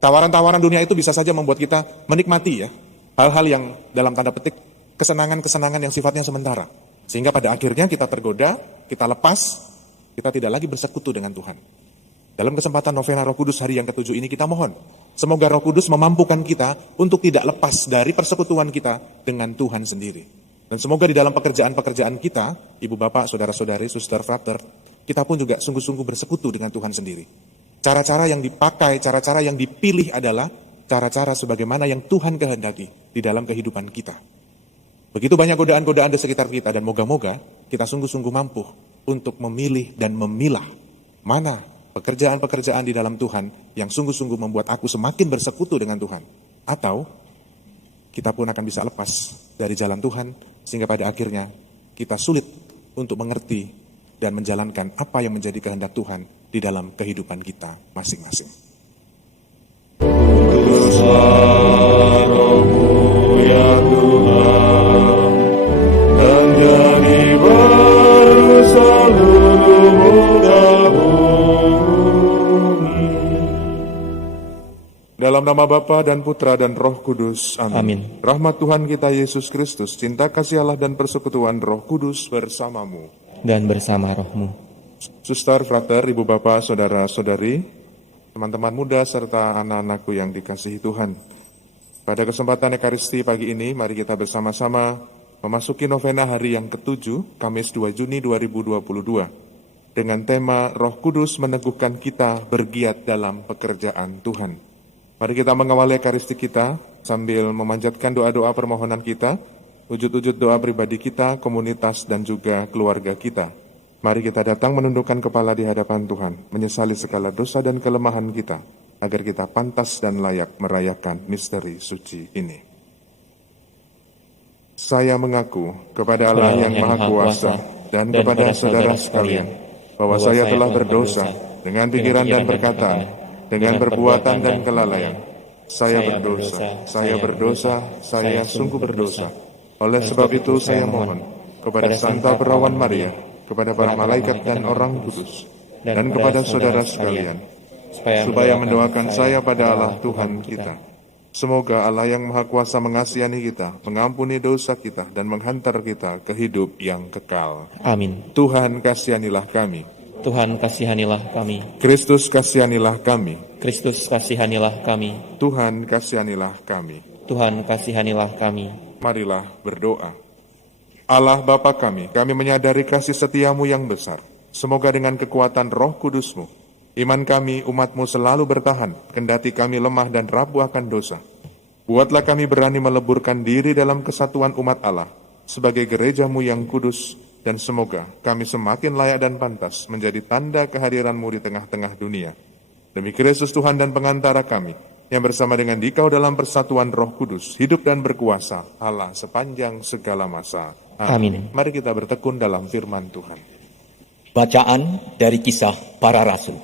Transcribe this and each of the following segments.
Tawaran-tawaran dunia itu bisa saja membuat kita menikmati ya hal-hal yang dalam tanda petik kesenangan-kesenangan yang sifatnya sementara. Sehingga pada akhirnya kita tergoda, kita lepas, kita tidak lagi bersekutu dengan Tuhan. Dalam kesempatan novena Roh Kudus hari yang ke-7 ini kita mohon, semoga Roh Kudus memampukan kita untuk tidak lepas dari persekutuan kita dengan Tuhan sendiri. Dan semoga di dalam pekerjaan-pekerjaan kita, ibu bapak, saudara-saudari, suster, frater, kita pun juga sungguh-sungguh bersekutu dengan Tuhan sendiri. Cara-cara yang dipakai, cara-cara yang dipilih adalah cara-cara sebagaimana yang Tuhan kehendaki di dalam kehidupan kita. Begitu banyak godaan-godaan di sekitar kita dan moga-moga kita sungguh-sungguh mampu untuk memilih dan memilah mana pekerjaan-pekerjaan di dalam Tuhan yang sungguh-sungguh membuat aku semakin bersekutu dengan Tuhan. Atau kita pun akan bisa lepas dari jalan Tuhan sehingga pada akhirnya kita sulit untuk mengerti dan menjalankan apa yang menjadi kehendak Tuhan di dalam kehidupan kita masing-masing. Dalam nama Bapa dan Putra dan Roh Kudus. Amin. Amin. Rahmat Tuhan kita Yesus Kristus, cinta kasih Allah dan persekutuan Roh Kudus bersamamu. Dan bersama rohmu. Suster, frater, ibu bapak, saudara-saudari, teman-teman muda serta anak-anakku yang dikasihi Tuhan. Pada kesempatan Ekaristi pagi ini, mari kita bersama-sama memasuki novena hari yang ke-7, Kamis 2 Juni 2022, dengan tema Roh Kudus meneguhkan kita bergiat dalam pekerjaan Tuhan. Mari kita mengawali Ekaristi kita sambil memanjatkan doa-doa permohonan kita, wujud-wujud doa pribadi kita, komunitas, dan juga keluarga kita. Mari kita datang menundukkan kepala di hadapan Tuhan, menyesali segala dosa dan kelemahan kita, agar kita pantas dan layak merayakan misteri suci ini. Saya mengaku kepada Allah yang Maha Kuasa dan kepada saudara sekalian, bahwa saya telah berdosa dengan pikiran dan perkataan, dengan perbuatan dan kelalaian. Saya berdosa, saya sungguh berdosa. Oleh sebab itu saya mohon kepada Santa Perawan Maria, kepada para malaikat dan orang kudus, dan kepada saudara sekalian, supaya mendoakan saya pada Allah Tuhan kita. Semoga Allah yang Maha Kuasa mengasihani kita, mengampuni dosa kita, dan menghantar kita ke hidup yang kekal. Amin. Tuhan kasihanilah kami. Tuhan kasihanilah kami. Kristus kasihanilah kami. Kristus kasihanilah kami. Tuhan kasihanilah kami. Tuhan kasihanilah kami. Marilah berdoa. Allah Bapa kami menyadari kasih setiamu yang besar. Semoga dengan kekuatan Roh Kudusmu, iman kami umatmu selalu bertahan, kendati kami lemah dan rapuh akan dosa. Buatlah kami berani meleburkan diri dalam kesatuan umat Allah, sebagai gerejamu yang kudus, dan semoga kami semakin layak dan pantas menjadi tanda kehadiranmu di tengah-tengah dunia. Demi Kristus Tuhan dan pengantara kami, yang bersama dengan Dikau dalam persatuan Roh Kudus, hidup dan berkuasa Allah sepanjang segala masa. Amin. Mari kita bertekun dalam firman Tuhan. Bacaan dari Kisah Para Rasul.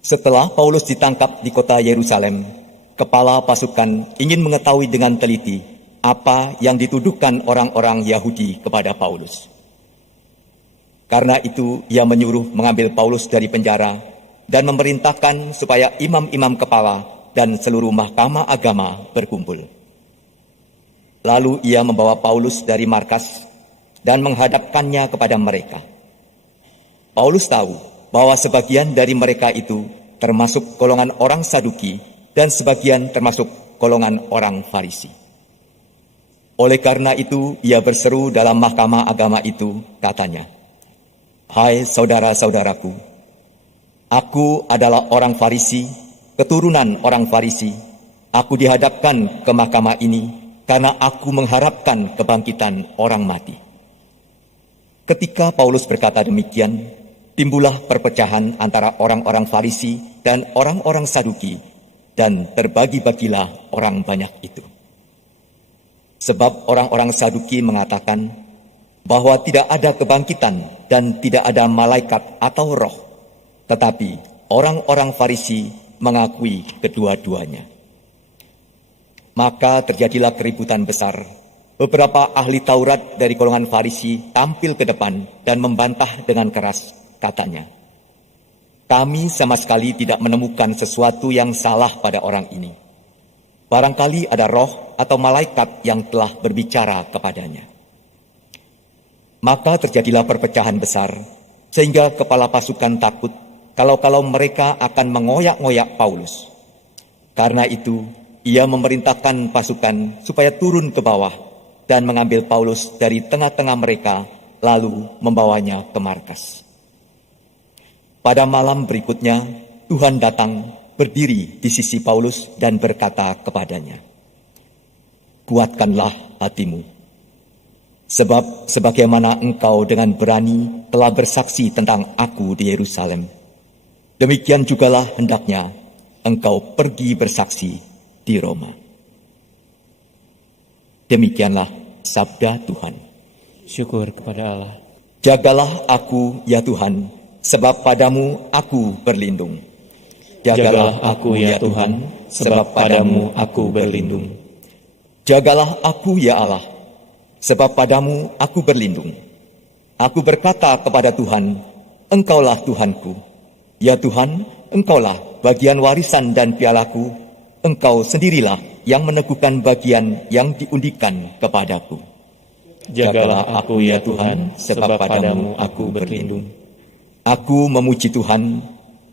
Setelah Paulus ditangkap di kota Yerusalem, kepala pasukan ingin mengetahui dengan teliti apa yang dituduhkan orang-orang Yahudi kepada Paulus. Karena itu, ia menyuruh mengambil Paulus dari penjara dan memerintahkan supaya imam-imam kepala dan seluruh mahkamah agama berkumpul. Lalu ia membawa Paulus dari markas dan menghadapkannya kepada mereka. Paulus tahu bahwa sebagian dari mereka itu termasuk golongan orang Saduki dan sebagian termasuk golongan orang Farisi. Oleh karena itu, ia berseru dalam mahkamah agama itu, katanya, "Hai saudara-saudaraku, aku adalah orang Farisi, keturunan orang Farisi. Aku dihadapkan ke mahkamah ini karena aku mengharapkan kebangkitan orang mati." Ketika Paulus berkata demikian, timbullah perpecahan antara orang-orang Farisi dan orang-orang Saduki, dan terbagi-bagilah orang banyak itu. Sebab orang-orang Saduki mengatakan bahwa tidak ada kebangkitan dan tidak ada malaikat atau roh, tetapi orang-orang Farisi mengakui kedua-duanya. Maka terjadilah keributan besar. Beberapa ahli Taurat dari golongan Farisi tampil ke depan dan membantah dengan keras, katanya, kami sama sekali tidak menemukan sesuatu yang salah pada orang ini. Barangkali ada roh atau malaikat yang telah berbicara kepadanya. Maka terjadilah perpecahan besar, sehingga kepala pasukan takut kalau mereka akan mengoyak-ngoyak Paulus. Karena itu, ia memerintahkan pasukan supaya turun ke bawah dan mengambil Paulus dari tengah-tengah mereka, lalu membawanya ke markas. Pada malam berikutnya, Tuhan datang berdiri di sisi Paulus dan berkata kepadanya, "Kuatkanlah hatimu, sebab sebagaimana engkau dengan berani telah bersaksi tentang aku di Yerusalem, demikian jugalah hendaknya engkau pergi bersaksi di Roma." Demikianlah sabda Tuhan. Syukur kepada Allah. Jagalah aku, ya Tuhan, sebab padamu aku berlindung. Jagalah aku ya Tuhan, sebab padamu aku berlindung. Jagalah aku ya Allah, sebab padamu aku berlindung. Aku berkata kepada Tuhan, Engkaulah Tuhanku. Ya Tuhan, Engkaulah bagian warisan dan pialaku. Engkau sendirilah yang meneguhkan bagian yang diundikan kepadaku. Jagalah aku ya Tuhan, sebab padamu aku berlindung. Aku memuji Tuhan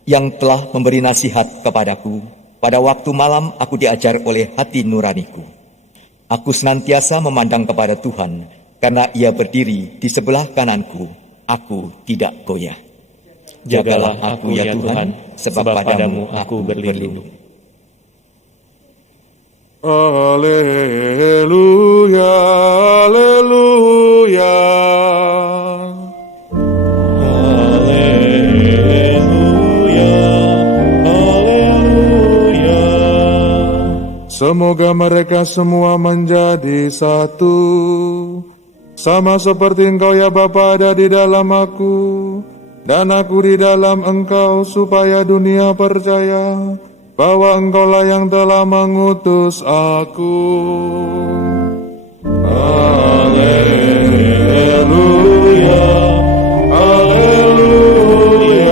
yang telah memberi nasihat kepadaku. Pada waktu malam aku diajar oleh hati nuraniku. Aku senantiasa memandang kepada Tuhan, karena ia berdiri di sebelah kananku. Aku tidak goyah. Jagalah aku ya Tuhan, sebab padamu aku berlindung. Haleluya, haleluya. Semoga mereka semua menjadi satu, sama seperti Engkau ya Bapa ada di dalam aku, dan aku di dalam Engkau, supaya dunia percaya bahwa Engkaulah yang telah mengutus aku. Haleluya, haleluya.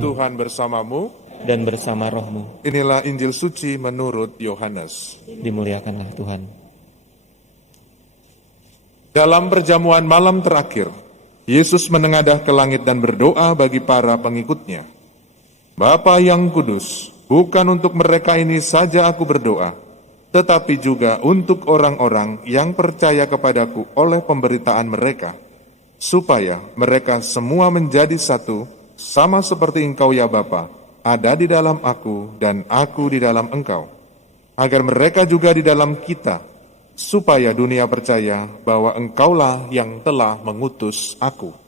Tuhan bersamamu Dan bersama rohmu, Inilah Injil suci menurut Yohanes. dimuliakanlah Tuhan. Dalam perjamuan malam terakhir, Yesus menengadah ke langit dan berdoa bagi para pengikutnya. Bapa yang kudus, bukan untuk mereka ini saja aku berdoa, tetapi juga untuk orang-orang yang percaya kepadaku oleh pemberitaan mereka, supaya mereka semua menjadi satu, sama seperti Engkau ya Bapa, ada di dalam aku dan aku di dalam Engkau, agar mereka juga di dalam kita, supaya dunia percaya bahwa Engkaulah yang telah mengutus aku.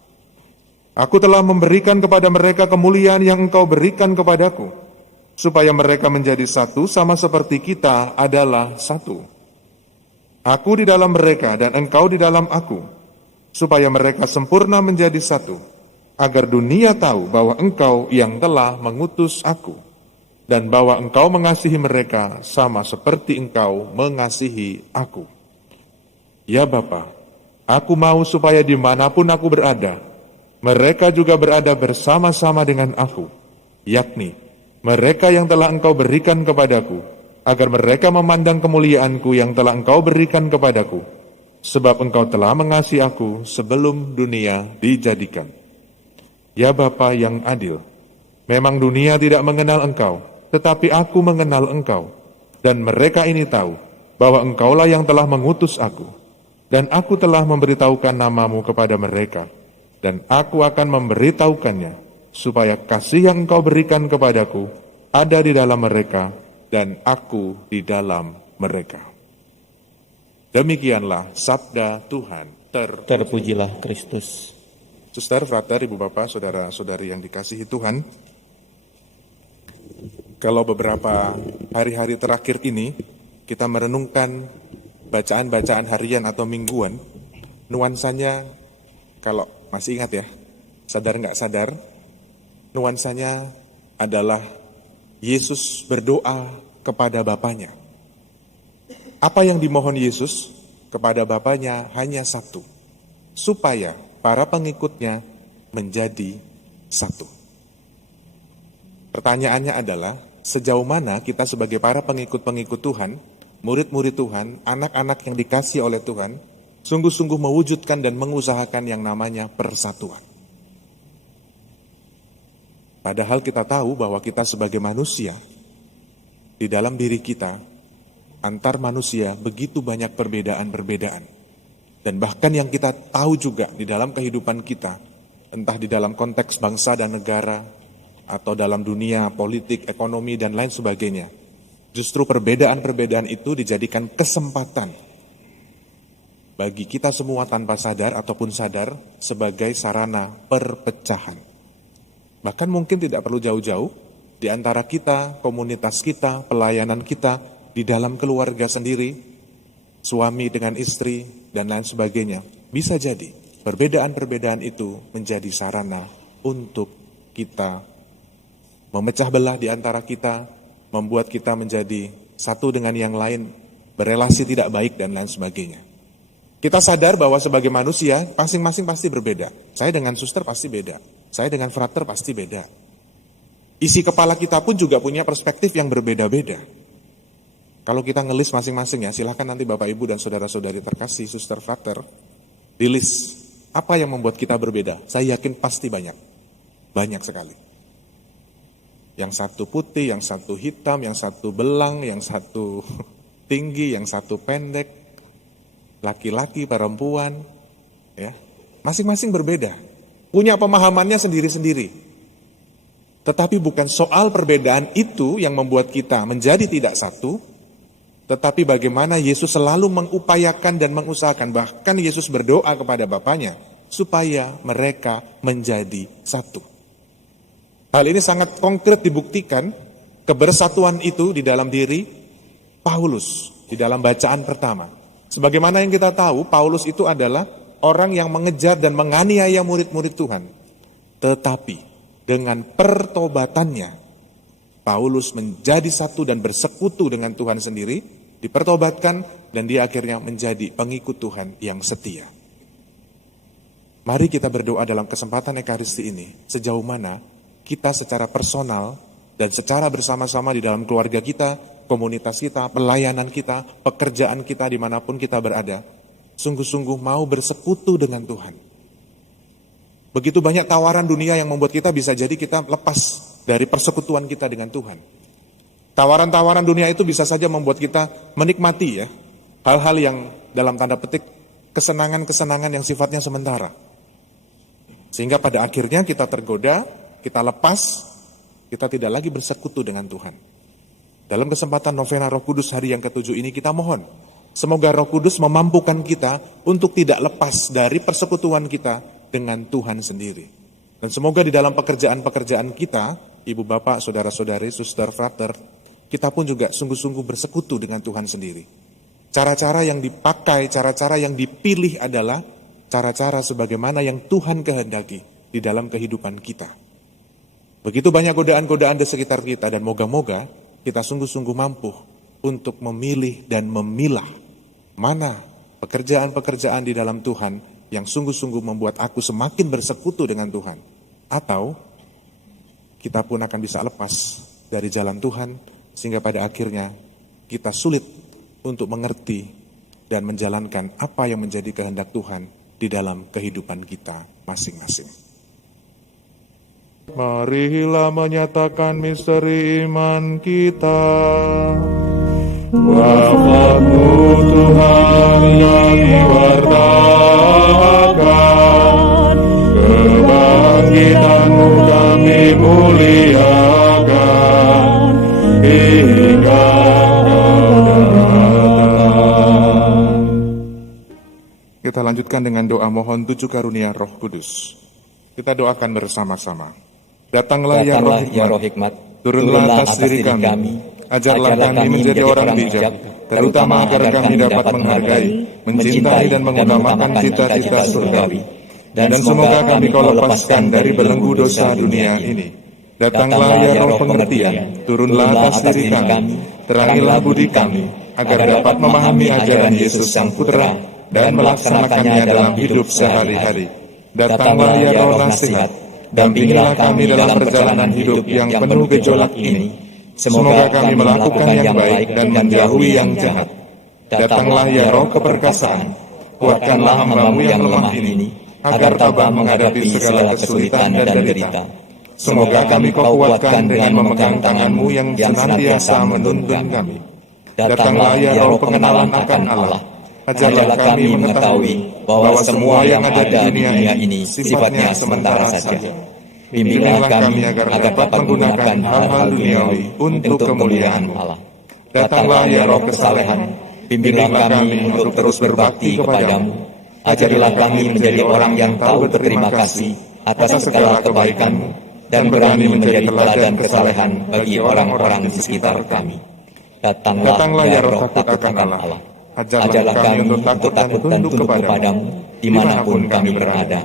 Aku telah memberikan kepada mereka kemuliaan yang Engkau berikan kepadaku, supaya mereka menjadi satu sama seperti kita adalah satu. Aku di dalam mereka dan Engkau di dalam aku, supaya mereka sempurna menjadi satu, agar dunia tahu bahwa Engkau yang telah mengutus aku, dan bahwa Engkau mengasihi mereka sama seperti Engkau mengasihi aku. Ya Bapa, aku mau supaya dimanapun aku berada, mereka juga berada bersama-sama dengan aku, yakni mereka yang telah Engkau berikan kepadaku, agar mereka memandang kemuliaanku yang telah Engkau berikan kepadaku, sebab Engkau telah mengasihi aku sebelum dunia dijadikan. Ya Bapa yang adil, memang dunia tidak mengenal Engkau, tetapi aku mengenal Engkau, dan mereka ini tahu bahwa Engkaulah yang telah mengutus aku, dan aku telah memberitahukan namamu kepada mereka, dan aku akan memberitahukannya, supaya kasih yang Engkau berikan kepadaku ada di dalam mereka, dan aku di dalam mereka. Demikianlah sabda Tuhan. Terpujilah Kristus. Suster, frater, ibu bapak, saudara-saudari yang dikasihi Tuhan, kalau beberapa hari-hari terakhir ini kita merenungkan bacaan-bacaan harian atau mingguan, nuansanya, kalau masih ingat ya, sadar nggak sadar, nuansanya adalah Yesus berdoa kepada Bapanya. Apa yang dimohon Yesus kepada Bapanya hanya satu, supaya para pengikutnya menjadi satu. Pertanyaannya adalah, sejauh mana kita sebagai para pengikut-pengikut Tuhan, murid-murid Tuhan, anak-anak yang dikasih oleh Tuhan, sungguh-sungguh mewujudkan dan mengusahakan yang namanya persatuan. Padahal kita tahu bahwa kita sebagai manusia, di dalam diri kita, antar manusia begitu banyak perbedaan-perbedaan. Dan bahkan yang kita tahu juga di dalam kehidupan kita, entah di dalam konteks bangsa dan negara, atau dalam dunia politik, ekonomi, dan lain sebagainya. Justru perbedaan-perbedaan itu dijadikan kesempatan bagi kita semua tanpa sadar ataupun sadar sebagai sarana perpecahan. Bahkan mungkin tidak perlu jauh-jauh, di antara kita, komunitas kita, pelayanan kita, di dalam keluarga sendiri, suami dengan istri, dan lain sebagainya. Bisa jadi perbedaan-perbedaan itu menjadi sarana untuk kita memecah belah di antara kita, membuat kita menjadi satu dengan yang lain, berelasi tidak baik, dan lain sebagainya. Kita sadar bahwa sebagai manusia, masing-masing pasti berbeda. Saya dengan suster pasti beda. Saya dengan frater pasti beda. Isi kepala kita pun juga punya perspektif yang berbeda-beda. Kalau kita ngelis masing-masing ya, silahkan nanti Bapak Ibu dan Saudara-saudari terkasih, suster frater, di list apa yang membuat kita berbeda. Saya yakin pasti banyak. Banyak sekali. Yang satu putih, yang satu hitam, yang satu belang, yang satu tinggi, yang satu pendek, laki-laki, perempuan, ya, masing-masing berbeda, punya pemahamannya sendiri-sendiri. Tetapi bukan soal perbedaan itu yang membuat kita menjadi tidak satu, tetapi bagaimana Yesus selalu mengupayakan dan mengusahakan, bahkan Yesus berdoa kepada Bapanya supaya mereka menjadi satu. Hal ini sangat konkret dibuktikan kebersatuan itu di dalam diri Paulus, di dalam bacaan pertama. Sebagaimana yang kita tahu, Paulus itu adalah orang yang mengejar dan menganiaya murid-murid Tuhan. Tetapi dengan pertobatannya, Paulus menjadi satu dan bersekutu dengan Tuhan sendiri, dipertobatkan, dan dia akhirnya menjadi pengikut Tuhan yang setia. Mari kita berdoa dalam kesempatan Ekaristi ini, sejauh mana kita secara personal dan secara bersama-sama di dalam keluarga kita, komunitas kita, pelayanan kita, pekerjaan kita dimanapun kita berada, sungguh-sungguh mau bersekutu dengan Tuhan. Begitu banyak tawaran dunia yang membuat kita bisa jadi kita lepas dari persekutuan kita dengan Tuhan. Tawaran-tawaran dunia itu bisa saja membuat kita menikmati ya, hal-hal yang dalam tanda petik kesenangan-kesenangan yang sifatnya sementara. Sehingga pada akhirnya kita tergoda, kita lepas, kita tidak lagi bersekutu dengan Tuhan. Dalam kesempatan novena Roh Kudus hari yang ke-7 ini kita mohon, semoga Roh Kudus memampukan kita untuk tidak lepas dari persekutuan kita dengan Tuhan sendiri. Dan semoga di dalam pekerjaan-pekerjaan kita, Ibu Bapak, Saudara-saudari, Suster, Frater, kita pun juga sungguh-sungguh bersekutu dengan Tuhan sendiri. Cara-cara yang dipakai, cara-cara yang dipilih adalah cara-cara sebagaimana yang Tuhan kehendaki di dalam kehidupan kita. Begitu banyak godaan-godaan di sekitar kita, dan moga-moga kita sungguh-sungguh mampu untuk memilih dan memilah mana pekerjaan-pekerjaan di dalam Tuhan yang sungguh-sungguh membuat aku semakin bersekutu dengan Tuhan. Atau kita pun akan bisa lepas dari jalan Tuhan, sehingga pada akhirnya kita sulit untuk mengerti dan menjalankan apa yang menjadi kehendak Tuhan di dalam kehidupan kita masing-masing. Marilah menyatakan misteri iman kita. Bapa-Mu Tuhan yang diwartakan, kebangkitan-Mu kami muliakan, hingga datang. Kita lanjutkan dengan doa mohon 7 karunia Roh Kudus. Kita doakan bersama-sama. Datanglah ya Roh Hikmat, turunlah atas diri kami, ajarlah kami menjadi orang bijak, terutama agar kami dapat menghargai, mencintai dan mengutamakan cita-cita surgawi. Dan semoga kami kau lepaskan dari belenggu dosa dunia ini. Datanglah ya Roh pengertian, turunlah atas diri kami, terangilah budi kami, agar dapat memahami ajaran Yesus Sang Putra dan melaksanakannya dalam hidup sehari-hari. Datanglah ya Roh nasihat, Dampingilah kami dalam perjalanan hidup yang penuh gejolak ini. Semoga kami melakukan yang baik dan menjauhi yang jahat. Datanglah ya Roh keperkasaan, kuatkanlah hamba-Mu yang lemah ini, agar tabah menghadapi segala kesulitan dan derita. Semoga kami Kau kuatkan dengan memegang tangan-Mu yang senantiasa menuntun kami. Datanglah ya Roh pengenalan akan Allah, ajarlah kami mengetahui bahwa semua yang ada di dunia ini sifatnya sementara saja. Bimbinglah kami agar dapat menggunakan hal-hal duniawi untuk kemuliaan Allah. Datanglah ya Roh kesalehan, bimbinglah kami untuk terus berbakti kepadamu. Ajarilah kami menjadi orang yang tahu berterima kasih atas segala kebaikan-Mu dan berani menjadi teladan kesalehan bagi orang-orang di sekitar kami. Datanglah ya Roh takut akan Allah. Ajarlah kami untuk takut dan tunduk kepadamu dimanapun kami berada.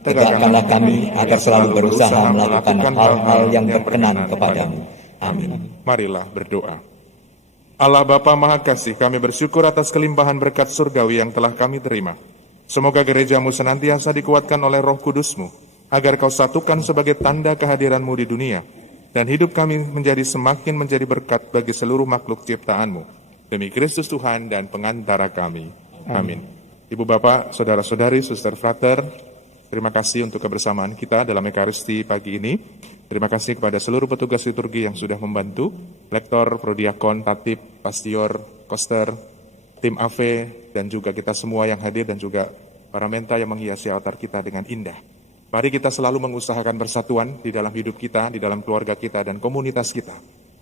Tegakkanlah kami agar selalu berusaha melakukan hal-hal yang berkenan kepadamu. Amin. Marilah berdoa. Allah Bapa Maha Kasih, kami bersyukur atas kelimpahan berkat surgawi yang telah kami terima. Semoga gereja-Mu senantiasa dikuatkan oleh Roh Kudus-Mu, agar Kau satukan sebagai tanda kehadiran-Mu di dunia, dan hidup kami semakin menjadi berkat bagi seluruh makhluk ciptaan-Mu. Demi Kristus Tuhan dan pengantara kami. Amin. Ibu Bapak, Saudara-saudari, Suster Frater, terima kasih untuk kebersamaan kita dalam Ekaristi pagi ini. Terima kasih kepada seluruh petugas liturgi yang sudah membantu, lektor, prodiakon, tatib, pastior, koster, tim AV, dan juga kita semua yang hadir dan juga para menta yang menghiasi altar kita dengan indah. Mari kita selalu mengusahakan persatuan di dalam hidup kita, di dalam keluarga kita, dan komunitas kita.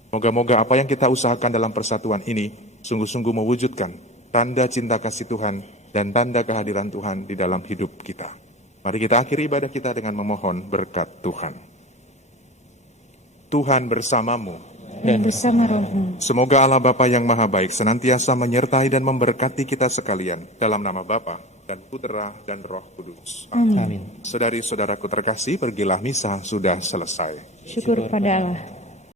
Moga-moga apa yang kita usahakan dalam persatuan ini sungguh-sungguh mewujudkan tanda cinta kasih Tuhan dan tanda kehadiran Tuhan di dalam hidup kita. Mari kita akhiri ibadah kita dengan memohon berkat Tuhan. Tuhan bersamamu dan bersama rohmu. Semoga Allah Bapa yang Maha Baik senantiasa menyertai dan memberkati kita sekalian dalam nama Bapa dan Putera dan Roh Kudus. Amin. Saudari-saudaraku terkasih, pergilah misa sudah selesai. Syukur pada Allah.